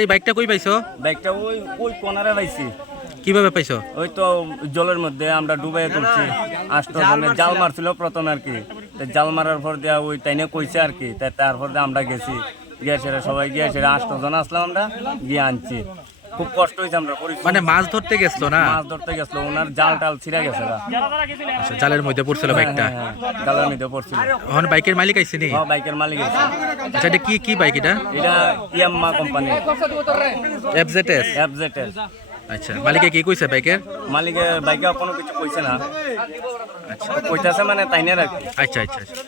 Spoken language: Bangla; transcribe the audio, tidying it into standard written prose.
এই বাইকটা কই পাইছো? বাইকটা ওই ওই কোনারে পাইছি। কিভাবে পাইছো? ওই তো জলের মধ্যে আমরা ডুবাই তুলছি। 8 জনের জাল মারছিল প্রথমে আর কি। জাল মারার পর দিয়া ওই টাইনে কইছে আর কি। তারপর আমরা গেছি, গিয়ে সেরা সবাই গিয়ে সেরা 8 জন আসলাম, আমরা গিয়ে আনছি। খুব কষ্ট হয়েছে। আমরা মানে মাছ ধরতে গেছলো না? মাছ ধরতে গেছিল, ওনার জাল টাল ছিঁড়ে গেছে। আচ্ছা, জালের মধ্যে পড়ছিল বাইকটা? জালের মধ্যে পড়ছিল। এখন বাইকের মালিক আইছে নি? হ্যাঁ, বাইকের মালিক আছে। আচ্ছা, এটা কি বাইক? এটা ইয়াম্মা কোম্পানি, এফজেডএস। আচ্ছা, মালিকে কি কইছে বাইকের? মালিকে বাইকে কোনো কিছু কইছে না। আচ্ছা, কইতাছে মানে তাইনে রাখি। আচ্ছা আচ্ছা আচ্ছা।